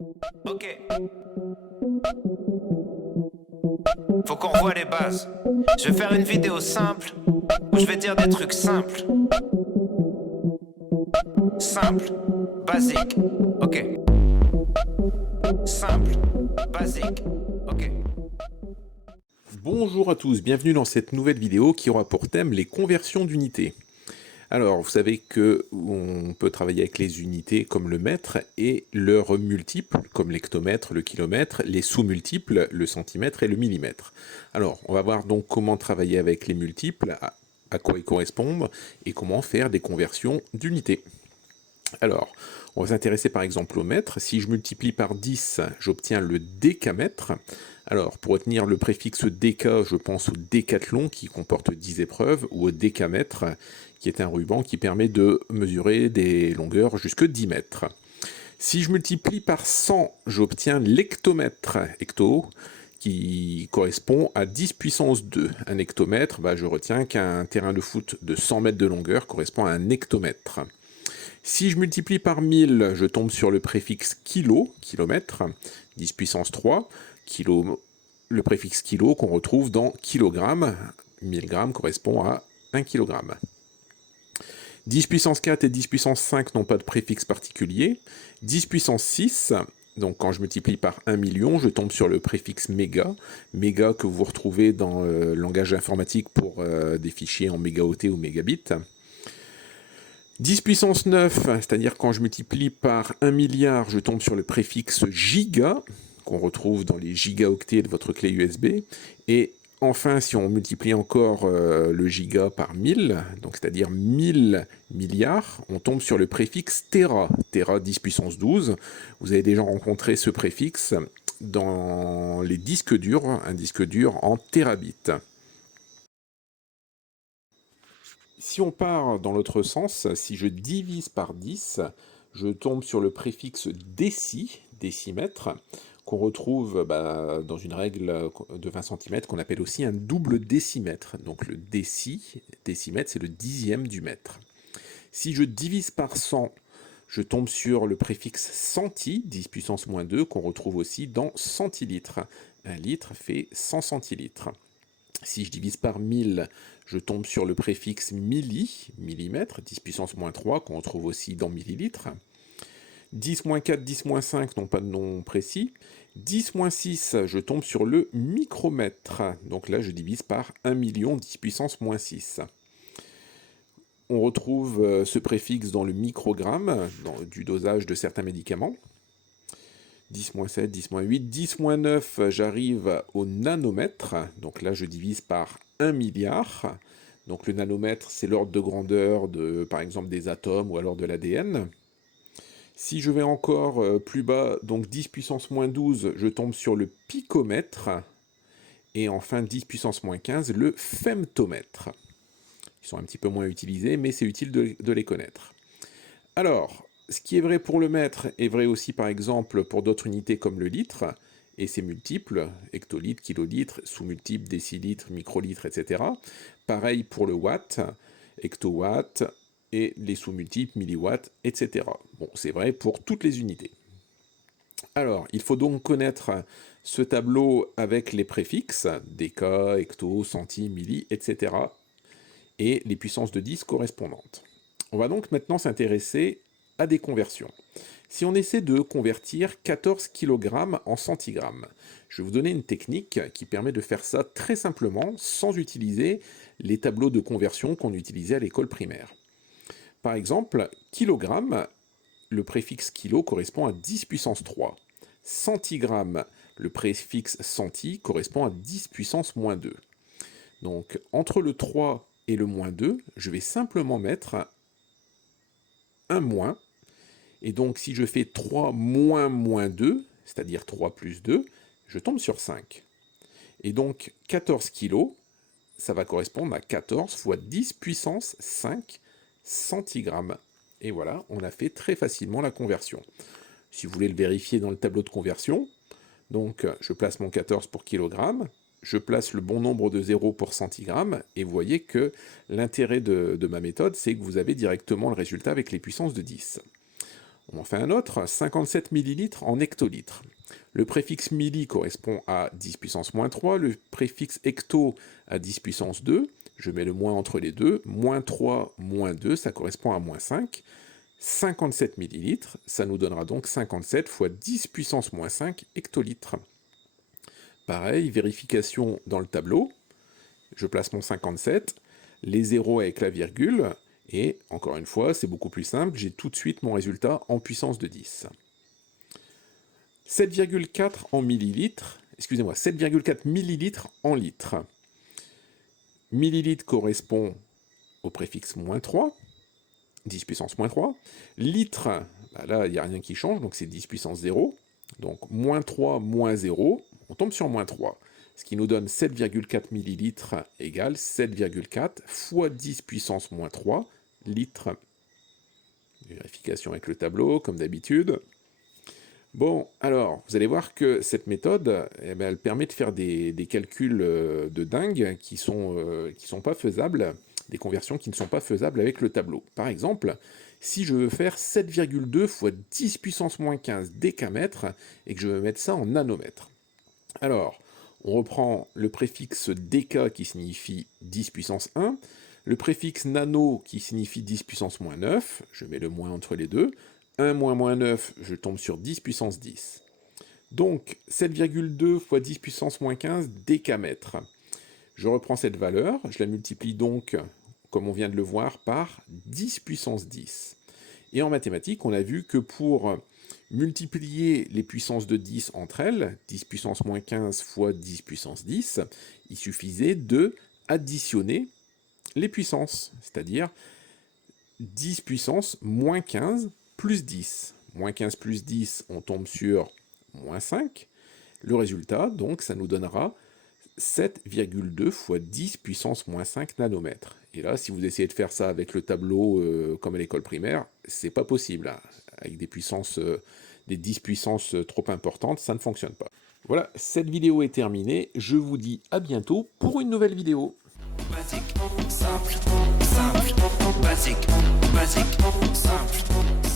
Ok. Faut qu'on revoie les bases. Je vais faire une vidéo simple où je vais dire des trucs simples. Simple, basique. Ok. Simple, basique. Ok. Bonjour à tous, bienvenue dans cette nouvelle vidéo qui aura pour thème les conversions d'unités. Alors, vous savez que on peut travailler avec les unités comme le mètre et leurs multiples, comme l'hectomètre, le kilomètre, les sous-multiples, le centimètre et le millimètre. Alors, on va voir donc comment travailler avec les multiples, à quoi ils correspondent, et comment faire des conversions d'unités. Alors, on va s'intéresser par exemple au mètre. Si je multiplie par 10, j'obtiens le décamètre. Alors, pour retenir le préfixe déca, je pense au décathlon qui comporte 10 épreuves, ou au décamètre, qui est un ruban qui permet de mesurer des longueurs jusque 10 mètres. Si je multiplie par 100, j'obtiens l'hectomètre, hecto, qui correspond à 10 puissance 2. Un hectomètre, je retiens qu'un terrain de foot de 100 mètres de longueur correspond à un hectomètre. Si je multiplie par 1000, je tombe sur le préfixe kilo, kilomètre, 10 puissance 3, kilo, le préfixe kilo qu'on retrouve dans kilogramme, 1000 grammes correspond à 1 kg. 10 puissance 4 et 10 puissance 5 n'ont pas de préfixe particulier. 10 puissance 6, donc quand je multiplie par 1 million, je tombe sur le préfixe méga, méga que vous retrouvez dans le langage informatique pour des fichiers en mégaoctets ou mégabits. 10 puissance 9, c'est-à-dire quand je multiplie par 1 milliard, je tombe sur le préfixe giga, qu'on retrouve dans les gigaoctets de votre clé USB. Et enfin, si on multiplie encore le giga par 1000, donc c'est-à-dire 1000 milliards, on tombe sur le préfixe téra, téra 10 puissance 12. Vous avez déjà rencontré ce préfixe dans les disques durs, un disque dur en térabits. Si on part dans l'autre sens, si je divise par 10, je tombe sur le préfixe déci, décimètre, qu'on retrouve dans une règle de 20 cm qu'on appelle aussi un double décimètre. Donc le décimètre, c'est le dixième du mètre. Si je divise par 100, je tombe sur le préfixe centi, 10 puissance moins 2, qu'on retrouve aussi dans centilitres. Un litre fait 100 centilitres. Si je divise par 1000, je tombe sur le préfixe milli, millimètre, 10 puissance moins 3, qu'on retrouve aussi dans millilitres. 10 moins 4, 10 moins 5 n'ont pas de nom précis. 10 moins 6, je tombe sur le micromètre. Donc là, je divise par 1 million, 10 puissance moins 6. On retrouve ce préfixe dans le microgramme, du dosage de certains médicaments. 10 moins 7, 10 moins 8, 10 moins 9, j'arrive au nanomètre. Donc là, je divise par 1 milliard. Donc le nanomètre, c'est l'ordre de grandeur de, par exemple, des atomes ou alors de l'ADN. Si je vais encore plus bas, donc 10 puissance moins 12, je tombe sur le picomètre. Et enfin, 10 puissance moins 15, le femtomètre. Ils sont un petit peu moins utilisés, mais c'est utile de les connaître. Alors, ce qui est vrai pour le mètre est vrai aussi par exemple pour d'autres unités comme le litre, et ses multiples, hectolitre, kilolitre, sous-multiples, décilitre, microlitre, etc. Pareil pour le watt, hectowatt, et les sous-multiples, milliwatts, etc. Bon, c'est vrai pour toutes les unités. Alors, il faut donc connaître ce tableau avec les préfixes, déca, hecto, centi, milli, etc. et les puissances de 10 correspondantes. On va donc maintenant s'intéresser à des conversions. Si on essaie de convertir 14 kg en centigrammes, je vais vous donner une technique qui permet de faire ça très simplement sans utiliser les tableaux de conversion qu'on utilisait à l'école primaire. Par exemple, kilogramme, le préfixe kilo correspond à 10 puissance 3. Centigramme, le préfixe centi correspond à 10 puissance moins 2. Donc entre le 3 et le moins 2, je vais simplement mettre un moins. Et donc si je fais 3 moins moins 2, c'est-à-dire 3 plus 2, je tombe sur 5. Et donc 14 kg, ça va correspondre à 14 fois 10 puissance 5 centigrammes. Et voilà, on a fait très facilement la conversion. Si vous voulez le vérifier dans le tableau de conversion, donc je place mon 14 pour kilogramme, je place le bon nombre de zéros pour centigramme, et vous voyez que l'intérêt de ma méthode, c'est que vous avez directement le résultat avec les puissances de 10. On en fait un autre, 57 millilitres en hectolitres. Le préfixe milli correspond à 10 puissance moins 3, le préfixe hecto à 10 puissance 2, je mets le moins entre les deux, moins 3, moins 2, ça correspond à moins 5. 57 millilitres, ça nous donnera donc 57 fois 10 puissance moins 5 hectolitres. Pareil, vérification dans le tableau, je place mon 57, les zéros avec la virgule, et encore une fois, c'est beaucoup plus simple, j'ai tout de suite mon résultat en puissance de 10. 7,4 en millilitres, excusez-moi, 7,4 millilitres en litres. Millilitres correspond au préfixe moins 3, 10 puissance moins 3. Litre, bah là, il n'y a rien qui change, donc c'est 10 puissance 0. Donc moins 3, moins 0, on tombe sur moins 3. Ce qui nous donne 7,4 millilitres égale 7,4 fois 10 puissance moins 3 litres. Vérification avec le tableau, comme d'habitude. Bon, alors, vous allez voir que cette méthode, eh ben, elle permet de faire des calculs de dingue qui sont pas faisables, des conversions qui ne sont pas faisables avec le tableau. Par exemple, si je veux faire 7,2 fois 10 puissance moins 15 décamètres et que je veux mettre ça en nanomètres. Alors, on reprend le préfixe déca qui signifie 10 puissance 1, le préfixe nano qui signifie 10 puissance moins 9, je mets le moins entre les deux, 1 moins 9, je tombe sur 10 puissance 10. Donc, 7,2 fois 10 puissance moins 15 décamètres. Je reprends cette valeur, je la multiplie donc, comme on vient de le voir, par 10 puissance 10. Et en mathématiques, on a vu que pour multiplier les puissances de 10 entre elles, 10 puissance moins 15 fois 10 puissance 10, il suffisait de additionner les puissances, c'est-à-dire 10 puissance moins 15 plus 10. Moins 15 plus 10, on tombe sur moins 5. Le résultat, donc, ça nous donnera 7,2 fois 10 puissance moins 5 nanomètres. Et là, si vous essayez de faire ça avec le tableau comme à l'école primaire, c'est pas possible. Hein. Avec des puissances, des 10 puissances trop importantes, ça ne fonctionne pas. Voilà, cette vidéo est terminée. Je vous dis à bientôt pour une nouvelle vidéo. Basique, simple, simple, basique, basique, simple.